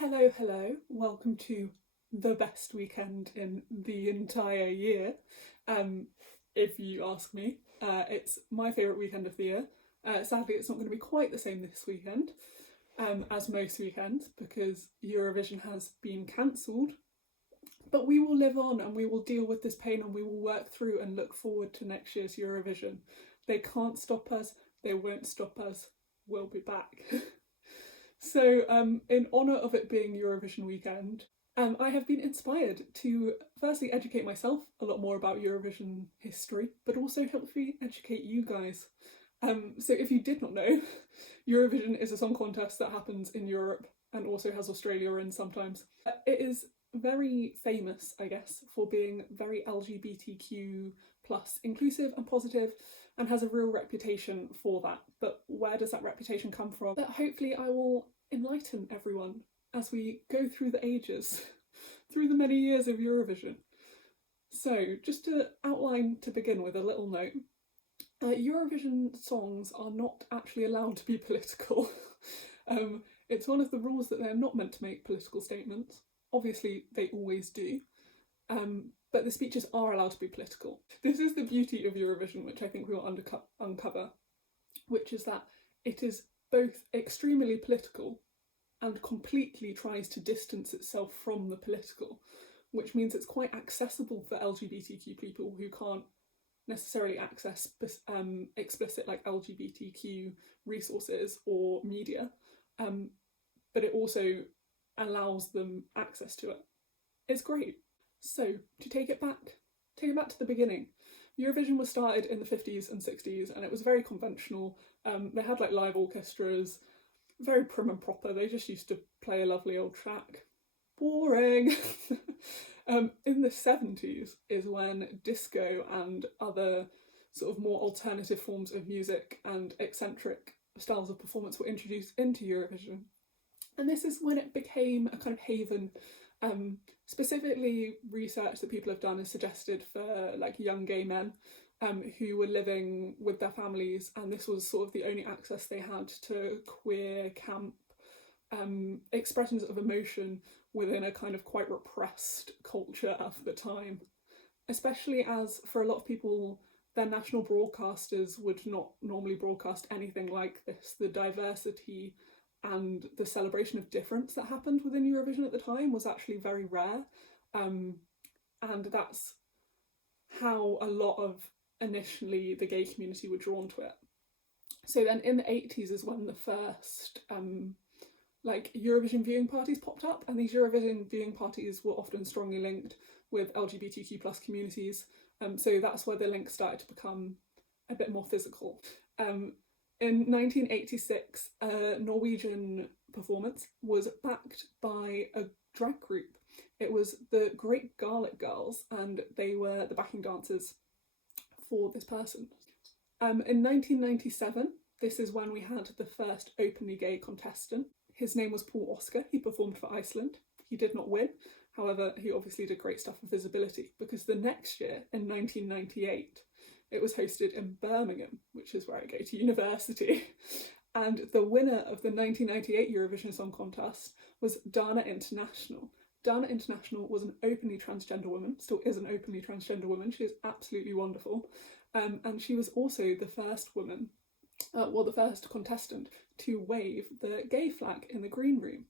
Hello, hello. Welcome to the best weekend in the entire year. If you ask me, it's my favourite weekend of the year. Sadly, it's not going to be quite the same this weekend as most weekends because Eurovision has been cancelled. But we will live on and we will deal with this pain and we will work through and look forward to next year's Eurovision. They can't stop us, they won't stop us, we'll be back. So in honour of it being Eurovision weekend, I have been inspired to firstly educate myself a lot more about Eurovision history, but also hopefully educate you guys. So if you did not know, Eurovision is a song contest that happens in Europe and also has Australia in sometimes. It is very famous, I guess, for being very LGBtQ plus inclusive and positive and has a real reputation for that. But where does that reputation come from? But hopefully I will enlighten everyone as we go through the ages, through the many years of Eurovision. So just to outline to begin with a little note, Eurovision songs are not actually allowed to be political. It's one of the rules that they're not meant to make political statements. Obviously they always do, but the speeches are allowed to be political. This is the beauty of Eurovision, which I think we will uncover, which is that it is both extremely political and completely tries to distance itself from the political, which means it's quite accessible for LGBTQ people who can't necessarily access explicit like LGBTQ resources or media, but it also allows them access to it. It's great. So to take it back to the beginning, Eurovision was started in the 50s and 60s and it was very conventional. They had like live orchestras, very prim and proper. They just used to play a lovely old track. Boring. In the 70s is when disco and other sort of more alternative forms of music and eccentric styles of performance were introduced into Eurovision. And this is when it became a kind of haven. Specifically, research that people have done is suggested for like young gay men who were living with their families, and this was sort of the only access they had to queer camp expressions of emotion within a kind of quite repressed culture of the time. Especially as for a lot of people, their national broadcasters would not normally broadcast anything like this. The diversity and the celebration of difference that happened within Eurovision at the time was actually very rare, and that's how a lot of initially the gay community were drawn to it. So then in the 80s is when the first like Eurovision viewing parties popped up, and these Eurovision viewing parties were often strongly linked with LGBTQ plus communities, so that's where the link started to become a bit more physical. In 1986, a Norwegian performance was backed by a drag group. It was the Great Garlic Girls, and they were the backing dancers for this person. In 1997, this is when we had the first openly gay contestant. His name was Paul Oscar. He performed for Iceland. He did not win. However, he obviously did great stuff for visibility, because the next year, in 1998, it was hosted in Birmingham, which is where I go to university. And the winner of the 1998 Eurovision Song Contest was Dana International. Dana International was an openly transgender woman, still is an openly transgender woman. She is absolutely wonderful. And she was also the first woman, the first contestant to wave the gay flag in the green room.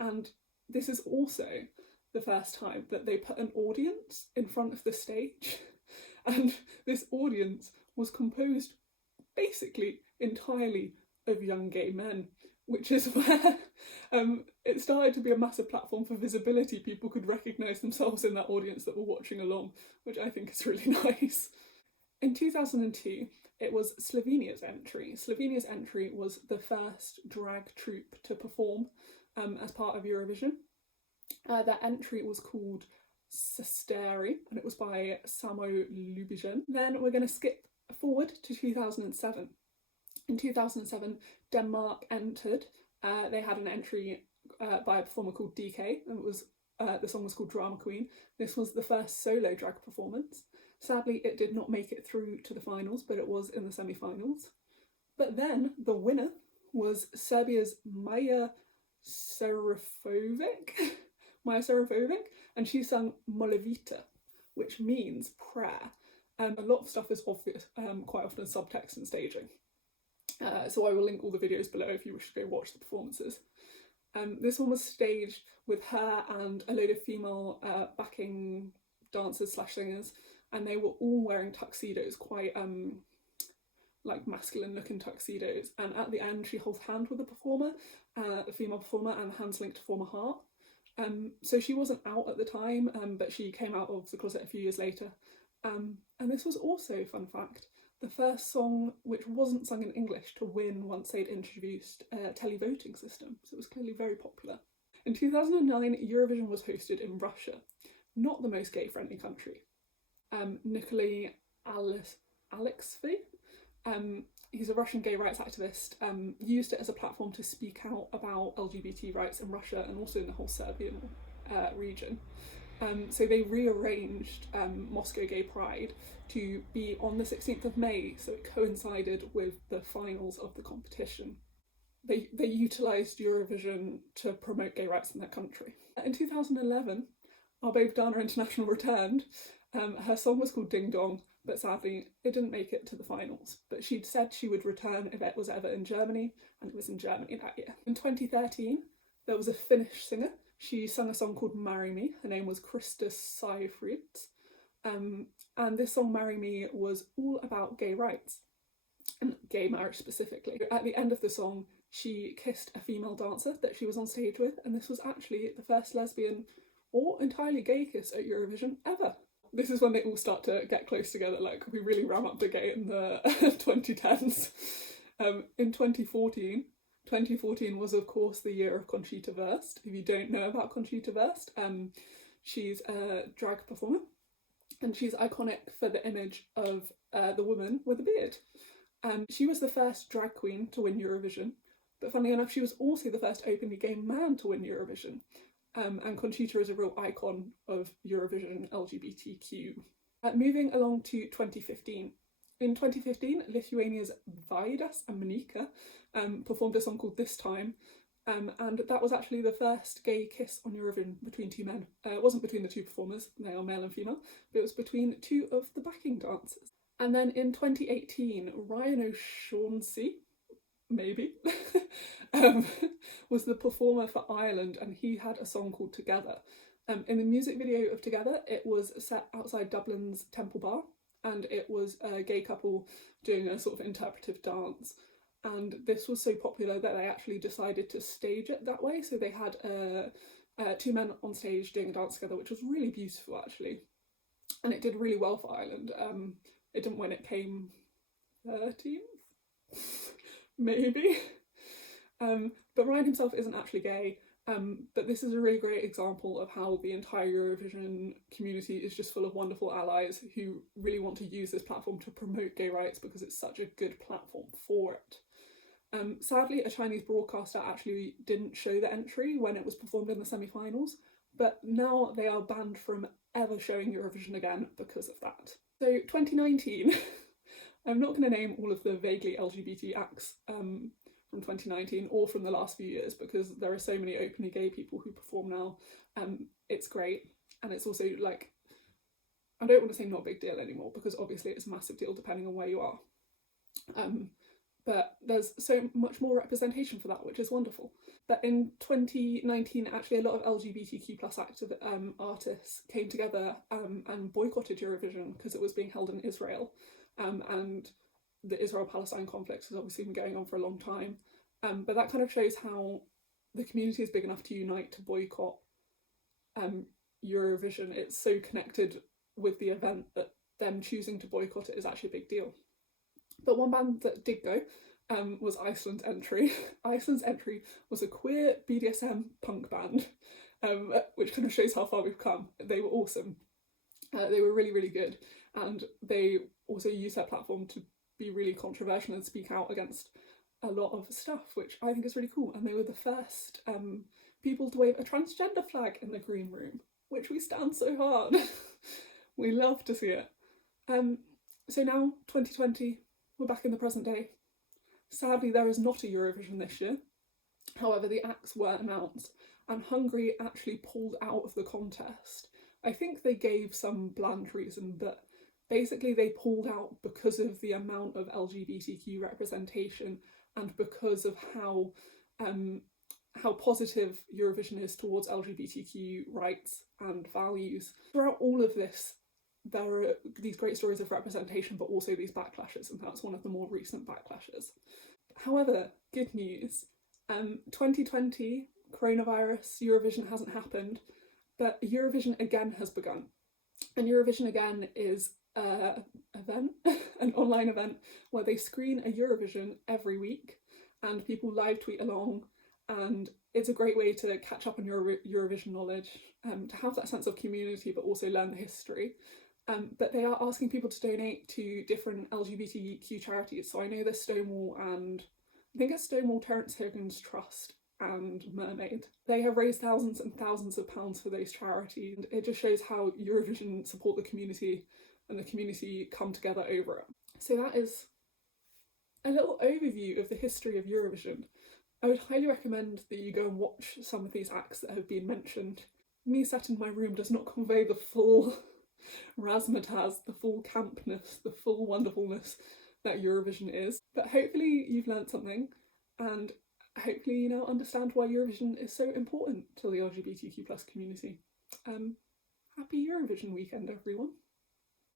And this is also the first time that they put an audience in front of the stage. And this audience was composed basically entirely of young gay men, which is where it started to be a massive platform for visibility. People could recognise themselves in that audience that were watching along, which I think is really nice. In 2002, it was Slovenia's entry. Slovenia's entry was the first drag troupe to perform as part of Eurovision. Their entry was called Sestre, and it was by Samo Ljubezen. Then we're going to skip forward to 2007. In 2007, Denmark entered. They had an entry by a performer called DK, and it was the song was called Drama Queen. This was the first solo drag performance. Sadly, it did not make it through to the finals, but it was in the semi-finals. But then the winner was Serbia's Marija Serifovic, Maja Serifovic, and she sung Molitva, which means prayer. A lot of stuff is obvious, quite often subtext and staging. So I will link all the videos below if you wish to go watch the performances. This one was staged with her and a load of female backing dancers / singers, and they were all wearing tuxedos, quite like masculine looking tuxedos, and at the end she holds hands with the performer, the female performer, and the hands linked to form a heart. So she wasn't out at the time, but she came out of the closet a few years later. And this was also, fun fact, the first song which wasn't sung in English to win once they'd introduced a televoting system, so it was clearly very popular. In 2009, Eurovision was hosted in Russia, not the most gay-friendly country. Nikolai Alexei, he's a Russian gay rights activist, used it as a platform to speak out about LGBT rights in Russia and also in the whole Serbian region. So they rearranged Moscow Gay Pride to be on the 16th of May, so it coincided with the finals of the competition. They utilised Eurovision to promote gay rights in their country. In 2011, our babe Dana International returned. Her song was called Ding Dong, but sadly it didn't make it to the finals. But she'd said she would return if it was ever in Germany, and it was in Germany that year. In 2013, there was a Finnish singer. She sung a song called Marry Me. Her name was Krista Siegfrids. And this song, Marry Me, was all about gay rights, and gay marriage specifically. At the end of the song, she kissed a female dancer that she was on stage with, and this was actually the first lesbian or entirely gay kiss at Eurovision ever. This is when they all start to get close together, like we really ram up the gay in the 2010s. In 2014 was of course the year of Conchita Wurst. If you don't know about Conchita Wurst, she's a drag performer, and she's iconic for the image of the woman with a beard. She was the first drag queen to win Eurovision, but funnily enough she was also the first openly gay man to win Eurovision. And Conchita is a real icon of Eurovision LGBtQ. Moving along to 2015. In 2015, Lithuania's Vasias and Monika performed a song called This Time, and that was actually the first gay kiss on Eurovision between two men. It wasn't between the two performers, they are male and female, but it was between two of the backing dancers. And then in 2018, Ryan O'Shaughnessy, maybe, was the performer for Ireland, and he had a song called Together. In the music video of Together, it was set outside Dublin's Temple Bar, and it was a gay couple doing a sort of interpretive dance. And this was so popular that they actually decided to stage it that way, so they had two men on stage doing a dance together, which was really beautiful actually. And it did really well for Ireland. It didn't win, it came 13th? Maybe. But Ryan himself isn't actually gay, but this is a really great example of how the entire Eurovision community is just full of wonderful allies who really want to use this platform to promote gay rights because it's such a good platform for it. Sadly, a Chinese broadcaster actually didn't show the entry when it was performed in the semi-finals, but now they are banned from ever showing Eurovision again because of that. So 2019, I'm not going to name all of the vaguely LGBT acts from 2019 or from the last few years because there are so many openly gay people who perform now. It's great, and it's also like, I don't want to say not a big deal anymore because obviously it's a massive deal depending on where you are. But there's so much more representation for that, which is wonderful. But in 2019, actually a lot of LGBTQ plus active artists came together and boycotted Eurovision because it was being held in Israel. And the Israel-Palestine conflict has obviously been going on for a long time. But that kind of shows how the community is big enough to unite to boycott Eurovision. It's so connected with the event that them choosing to boycott it is actually a big deal. But one band that did go was Iceland's entry. Iceland's entry was a queer BDSM punk band, which kind of shows how far we've come. They were awesome. They were really, really good. And they also used their platform to be really controversial and speak out against a lot of stuff, which I think is really cool. And they were the first people to wave a transgender flag in the green room, which we stand so hard. We love to see it. So now, 2020, we're back in the present day. Sadly, there is not a Eurovision this year. However, the acts were announced, and Hungary actually pulled out of the contest. I think they gave some bland reason, but basically they pulled out because of the amount of LGBTQ representation and because of how positive Eurovision is towards LGBTQ rights and values. Throughout all of this, there are these great stories of representation, but also these backlashes, and that's one of the more recent backlashes. However, good news, 2020, coronavirus, Eurovision hasn't happened, but Eurovision Again has begun. And Eurovision Again is an online event where they screen a Eurovision every week and people live tweet along, and it's a great way to catch up on your Eurovision knowledge, to have that sense of community but also learn the history. But they are asking people to donate to different LGBTQ charities. So I know there's Stonewall, and I think it's Stonewall, Terence Higgins Trust and Mermaid. They have raised thousands and thousands of pounds for those charities. And it just shows how Eurovision support the community and the community come together over it. So that is a little overview of the history of Eurovision. I would highly recommend that you go and watch some of these acts that have been mentioned. Me sat in my room does not convey the full razzmatazz, the full campness, the full wonderfulness that Eurovision is. But hopefully you've learnt something, and hopefully you now understand why Eurovision is so important to the LGBTQ plus community. Happy Eurovision weekend, everyone.